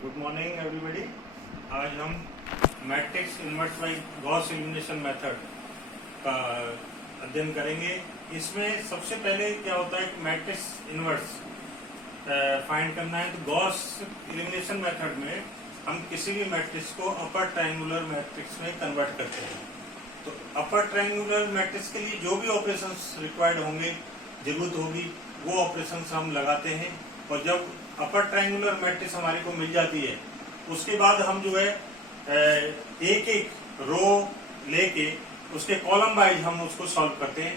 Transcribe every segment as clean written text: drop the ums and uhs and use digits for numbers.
Good morning everybody. आज हम matrix inverse by Gauss elimination method का अध्ययन करेंगे। इसमें सबसे पहले क्या होता है कि मैट्रिक्स इन्वर्स फाइंड करना है। तो गॉस एलिमिनेशन मेथड में हम किसी भी मैट्रिक्स को अपर ट्रायंगुलर मैट्रिक्स में कन्वर्ट करते हैं। तो अपर ट्रायंगुलर मैट्रिक्स के लिए जो भी ऑपरेशंस रिक्वायर्ड होंगे, जरूरत होगी, वो ऑपरेशंस हम लगाते हैं। और जब अपर ट्रायंगुलर मैट्रिक्स हमारे को मिल जाती है, उसके बाद हम जो है एक एक रो लेके उसके कॉलम वाइज हम उसको सॉल्व करते हैं।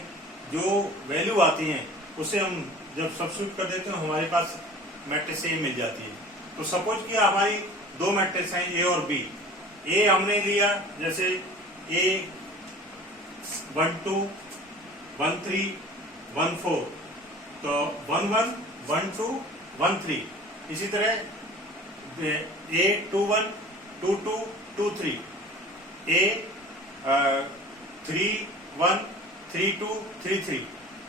जो वैल्यू आती है उसे हम जब सब्स्टिट्यूट कर देते हैं, हमारे पास मैट्रिक्स ए मिल जाती है। तो सपोज कि हमारी दो मैट्रिक्स हैं ए और बी। ए हमने लिया जैसे ए 1 2 1 3 1 4, तो 1 1 1 2 1 3। इसी तरह A 2 1 2 2 2 3, A 3 1 3 2 3 3।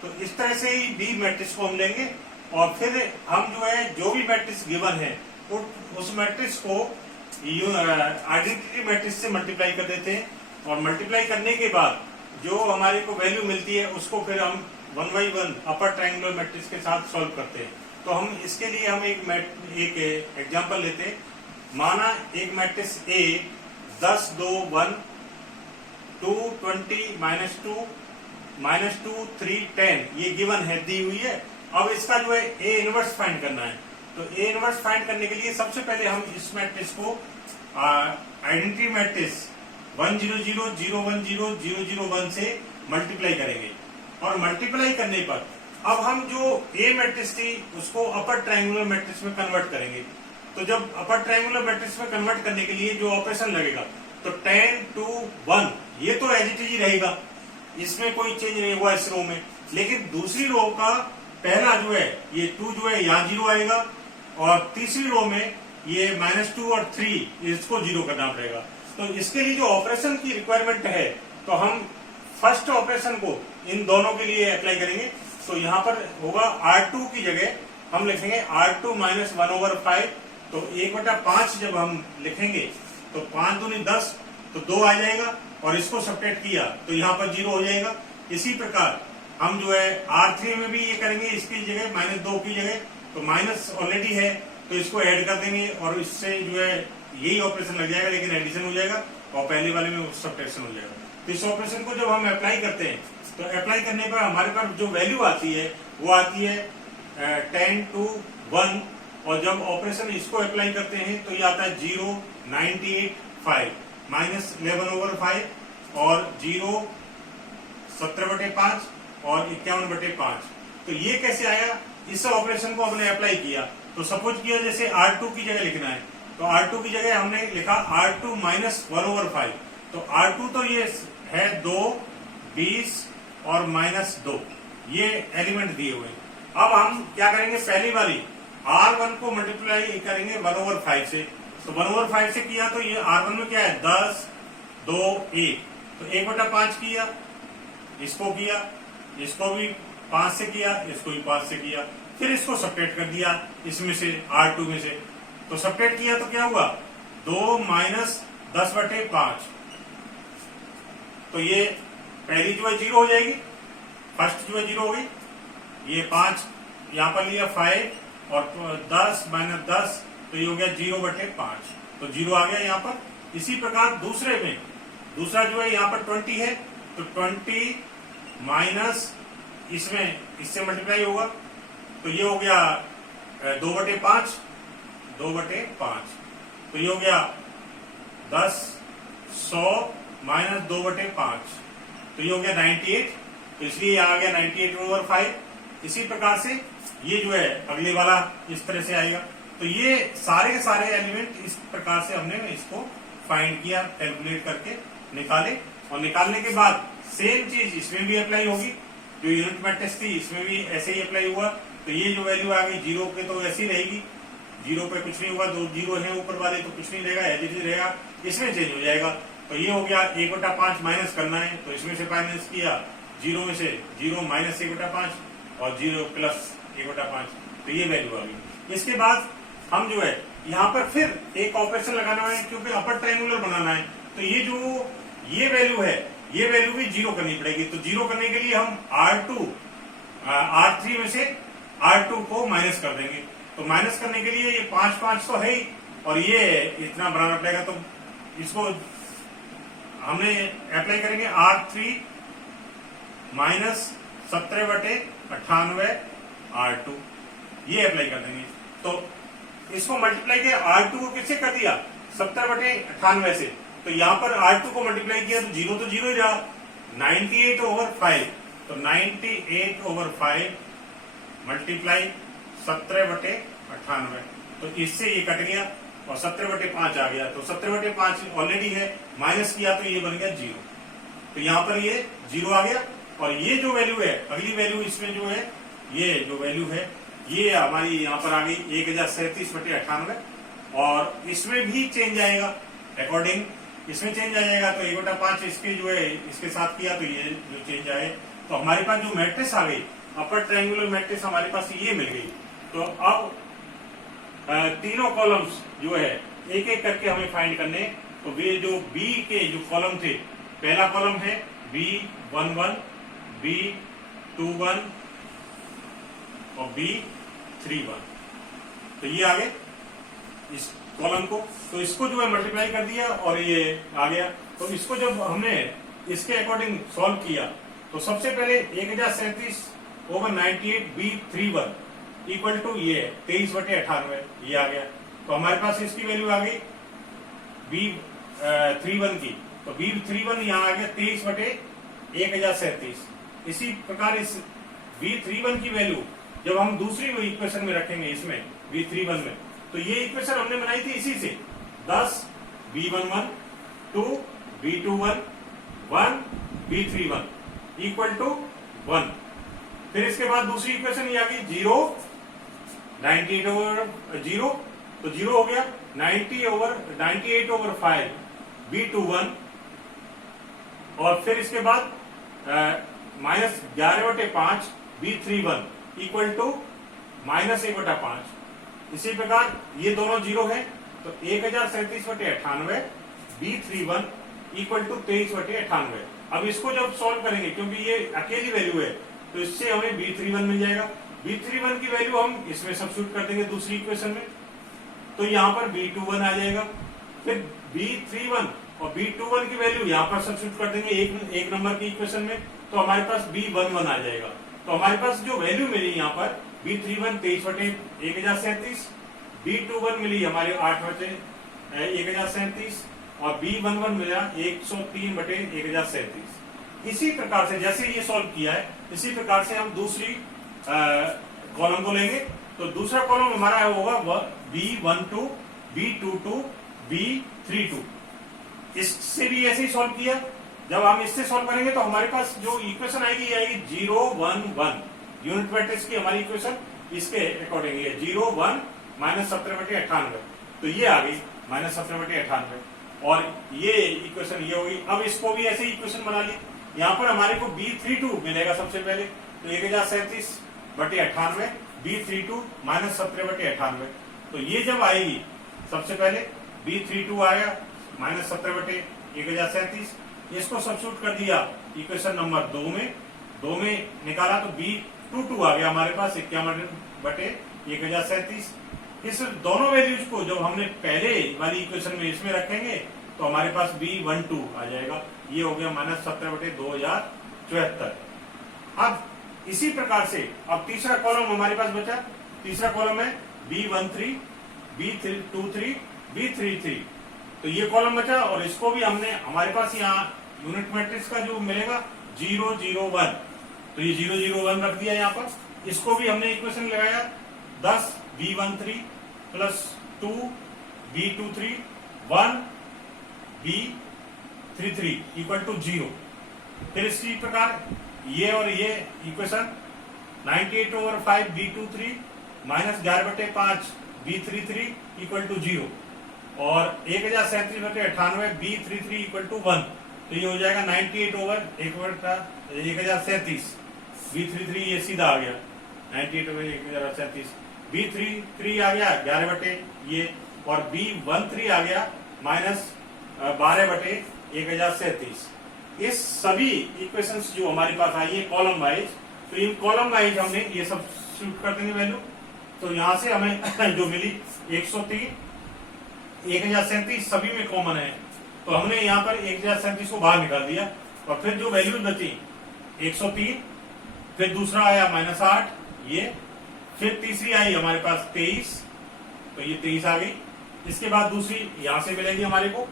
तो इस तरह से ही बी मैट्रिक्स को हम लेंगे और फिर हम जो भी मैट्रिक्स गिवन है उस मैट्रिक्स को आइडेंटिटी मैट्रिक्स से मल्टीप्लाई कर देते हैं। और मल्टीप्लाई करने के बाद जो हमारे को वैल्यू मिलती है उसको फिर हम 1 by 1 अपर ट्रायंगुलर मैट्रिक्स के साथ सॉल्व करते हैं। तो हम इसके लिए हम एक एग्जांपल लेते हैं। माना एक मैट्रिक्स ए 10 2 1 2 20 -2 -2 3 10 ये गिवन है, दी हुई है। अब इसका ए इनवर्स फाइंड करना है। तो ए इनवर्स फाइंड करने के लिए सबसे पहले हम इस मैट्रिक्स को आइडेंटिटी मैट्रिक्स 1 0 0 0 1 0 0 0 1 से मल्टीप्लाई करेंगे। और मल्टीप्लाई करने पर अब हम जो ए मैट्रिक्स थी उसको अपर ट्रायंगुलर मैट्रिक्स में कन्वर्ट करेंगे। तो जब अपर ट्रायंगुलर मैट्रिक्स में कन्वर्ट करने के लिए जो ऑपरेशन लगेगा, तो 10 2 1 ये तो एज इट इज ही रहेगा, इसमें कोई चेंज नहीं हुआ इस रो में। लेकिन दूसरी रो का पहला ये 2 यहाँ 0 आएगा, और तीसरी रो में ये -2 और 3 इसको 0 करना पड़ेगा। तो इसके लिए जो ऑपरेशन की रिक्वायरमेंट है, तो हम फर्स्ट ऑपरेशन को इन दोनों के लिए अप्लाई करेंगे। तो यहाँ पर होगा R2 की जगह हम लिखेंगे R2 - 1/5। तो 1/5 जब हम लिखेंगे तो 5 दूनी 10, तो 2 आ जाएगा, और इसको सब्ट्रैक्ट किया तो यहाँ पर 0 हो जाएगा। इसी प्रकार हम R3 में भी ये करेंगे, इसकी जगह -2 की जगह, तो माइनस ऑलरेडी है तो इसको ऐड कर देंगे, और इससे यही ऑपरेशन लग जाएगा, लेकिन एडिशन हो जाएगा और पहले वाले में सब्ट्रैक्शन हो जाएगा। तो इस ऑपरेशन को जब हम अप्लाई करते हैं, तो अप्लाई करने पर हमारे पास जो वैल्यू आती है वो आती है 10 2 1। और जब ऑपरेशन इसको अप्लाई करते हैं तो ये आता है 0 98 5 -11/5 और 0 17/5 और 51/5। तो ये कैसे आया? इस ऑपरेशन को हमने अप्लाई किया। तो सपोज किया जैसे R2 की जगह लिखना है, तो R2 की जगह हमने लिखा R2 - 1/5। तो R2 तो ये है 2 20 और -2, ये एलिमेंट दिए हुए। अब हम क्या करेंगे, पहली वाली R1 को मल्टीप्लाई करेंगे 1/5 से। तो 1/5 से किया तो ये R1 में क्या है 10 2 1, तो 1/5 किया, इसको किया, इसको भी 5 से किया, इसको भी 5 से किया, फिर इसको सब्ट्रैक्ट कर दिया इसमें से R2 में से। तो सब्ट्रैक्ट किया तो क्या हुआ 2 - 10/5। तो ये पहली 0 हो जाएगी, फर्स्ट 0 हो गई। ये 5 यहाँ पर लिया 5 और 10 - 10, तो ये हो गया 0/5, तो 0 आ गया यहाँ पर। इसी प्रकार दूसरे में दूसरा यहाँ पर 20 है, तो 20 माइनस इसमें इससे मल्टीप्लाई होगा, तो ये हो गया 2/5 2/5, तो ये हो गया 10 100 - 2/5, तो ये हो गया 98, तो इसलिए आ गया 98/5। इसी प्रकार से ये अगले वाला इस तरह से आएगा। तो ये सारे के सारे एलिमेंट इस प्रकार से हमने इसको फाइंड किया, कैलकुलेट करके निकाले। और निकालने के बाद सेम चीज इसमें भी अप्लाई होगी, जो यूनिट मैट्रिक्स थी इसमें भी ऐसे ही अप्लाई हुआ। तो ये जो वैल्यू आ गई 0 पे तो ऐसी रहेगी, 0 पे कुछ नहीं होगा, 2 0 है ऊपर वाले तो कुछ नहीं रहेगा, एज इट इज रहेगा, इसमें चेंज हो जाएगा। तो ये हो गया 1/5 माइनस करना है, तो इसमें से माइनस किया, 0 में से 0 - 1/5 और 0 + 1/5, तो ये वैल्यू आ गई। इसके बाद हम यहाँ पर फिर एक ऑपरेशन लगाना है क्योंकि अपर ट्रायंगुलर बनाना है। तो ये जो ये वैल्यू है, ये वैल्यू भी जीरो करनी पड़ेगी। तो जीरो करने के लिए हम R3 में से R2 को माइनस कर देंगे। तो माइनस करने के लिए ये 5 5 तो है ही, और ये इतना बनाना पड़ेगा। तो इसको हमने अप्लाई करेंगे R3 माइनस 17/98 R2, ये अप्लाई कर देंगे। तो इसको मल्टीप्लाई किया, R2 को किससे कर दिया, 70/98 से। तो यहाँ पर R2 को मल्टीप्लाई किया तो जीरो ही रहा, 98/5। तो 98/5 मल्टीप्लाई 17/98, तो इससे ये कट गया और 17/5 आ गया। तो 17/5 ऑलरेडी है, माइनस किया तो ये बन गया 0। तो यहाँ पर ये 0 आ गया। और ये जो वैल्यू है, अगली वैल्यू इसमें जो है, ये जो वैल्यू है ये हमारी यहाँ पर आ गई 1037/98, और इसमें भी चेंज आएगा अकॉर्डिंग, इसमें चेंज आ जाएगा। तो 1/5 इसके जो है इसके साथ किया तो ये जो चेंज आए, तो हमारे पास जो मैट्रिक्स आ गई, अपर ट्रायंगुलर मैट्रिक्स हमारे पास ये मिल गई। तो अब तीनों कॉलम्स जो है एक एक करके हमें फाइंड करने। तो वे जो बी के जो कॉलम थे, पहला कॉलम है B11, B21 और B31। तो ये आ गए इस कॉलम को। तो इसको जो है मल्टीप्लाई कर दिया और ये आ गया। तो इसको जब हमने इसके अकॉर्डिंग सॉल्व किया तो सबसे पहले 1037/98 B31 इक्वल टू ये 23/98, ये आ गया। तो हमारे पास इसकी वैल्यू आ गई B31 की। तो B31 यहाँ आ गया 23/1037। इसी प्रकार इस B31 की वैल्यू जब हम दूसरी इक्वेशन में रखेंगे, इसमें B31 में, तो ये इक्वेशन हमने बनाई थी इसी से, 10 B11, 2 B21, 1 B31 equal to 1। फिर इसके बाद दूसरी इक्वेशन ये आ गई 0, 98/0, तो 0 हो गया, 98/5 B21, और फिर इसके बाद -11/5 B31 इक्वल टू -1/5। इसी प्रकार ये दोनों 0 है, तो 1037/98 B31 इक्वल टू 23/98। अब इसको जब सॉल्व करेंगे, क्योंकि ये अकेली वैल्यू है, तो इससे हमें B31 मिल जाएगा। B31 की वैल्यू हम इसमें सब्स्टिट्यूट कर देंगे दूसरी इक्वेशन में, तो यहाँ पर B21 आ जाएगा। फिर B31 और B21 की वैल्यू यहाँ पर सब्स्टिट्यूट कर देंगे एक नंबर की इक्वेशन में, तो हमारे पास B11 आ जाएगा। तो हमारे पास जो वैल्यू मिली यहाँ पर B31 23/1037, B21 मिली हमारे 8/1037 और B11 मिला 103/1037। इसी प्रकार से जैसे ये सॉल्व किया है, इसी प्रकार से हम दूसरी कॉलम को लेंगे। तो दूसरा कॉलम हमारा होगा B12, B22, B32। इससे भी ऐसे ही सॉल्व किया। जब हम इससे सॉल्व करेंगे तो हमारे पास जो इक्वेशन आएगी ये आएगी 0 1 1, यूनिट मैट्रिक्स की हमारी इक्वेशन इसके अकॉर्डिंग है 0 1 -17/98। तो ये आ गई -17/98, और ये इक्वेशन ये होगी। अब इसको भी ऐसे ही इक्वेशन बना ली। यहाँ पर हमारे को B32 मिलेगा सबसे पहले, तो 1037/98 B32 -17/98। तो ये जब आएगी सबसे पहले B32 आया -17/1037, इसको सब्स्टिट्यूट कर दिया इक्वेशन नंबर 2 में, 2 में निकाला तो B22 आ गया हमारे पास 51/1037। इस दोनों वैल्यूज को जब हमने पहले वाली इक्वेशन में इसमें रखेंगे तो हमारे पास B12 आ जाएगा। ये हो गया -17/2074। अब इसी प्रकार से अब तीसरा कॉलम हमारे पास बचा। तीसरा कॉलम है B13, B23, B33। तो ये कॉलम बचा, और इसको भी हमने हमारे पास यहाँ यूनिट मैट्रिक्स का जो मिलेगा 0 0 1, तो ये 0 0 1 रख दिया यहाँ पर। इसको भी हमने इक्वेशन लगाया 10 B13 plus 2 B23 1 B33 equal to 0। फिर इसी प्रकार ये और ये equation 98/5 B23 -11/5 B33 equal to 0, और 1037/98 B33 इक्वल टू 1। तो ये हो जाएगा 98/1037 B33, ये सीधा आ गया 98/1037 B33 आ गया 11/ये और B13 आ गया -12/1037। इस सभी इक्वेशंस जो हमारे पास आई है कॉलम वाइज, तो इन कॉलम वाइज हमने ये सब सब्स्टिट्यूट कर देंगे वैल्यू। तो यहां से हमें जो मिली 103, 1037 सभी में कॉमन है, तो हमने यहाँ पर 1037 को बाहर निकाल दिया और फिर जो वैल्यू बची 103, फिर दूसरा आया -8 ये, फिर तीसरी आई हमारे पास 23, तो ये 23 आ गई। इसके बाद दूसरी यहां से मिलेगी हमारे को,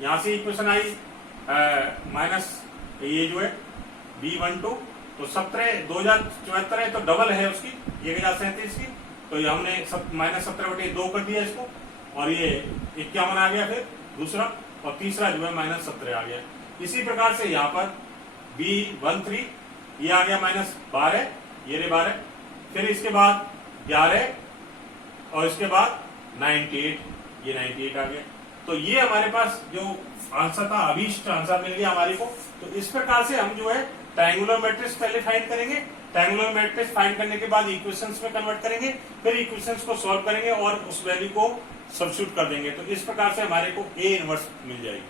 यहां से इक्वेशन आई माइनस ये जो है B12, तो 2074 है, तो डबल है उसकी 1037 की, तो ये हमने -17/2 कर दिया इसको, और ये 51 आ गया फिर दूसरा, और तीसरा जो है -17 आ गया। इसी प्रकार से यहाँ पर B13 ये आ गया -12, ये रे 12, फिर इसके बाद 11 और इसके बाद 98, ये 98 आ गया। तो ये हमारे पास जो आंसर था, अभीष्ट आंसर मिल गया हमारे को। तो इस प्रकार से हम जो है ट्रायंगुलर मैट्रिक्स पहले फाइंड करेंगे, ट्रायंगुलर मैट्रिक्स फाइंड करने के बाद इक्वेशंस में कन्वर्ट करेंगे, फिर इक्वेशंस को सॉल्व करेंगे और उस वैल्यू को सब्स्टिट्यूट कर देंगे। तो इस प्रकार से हमारे को A इनवर्स मिल जाएगी।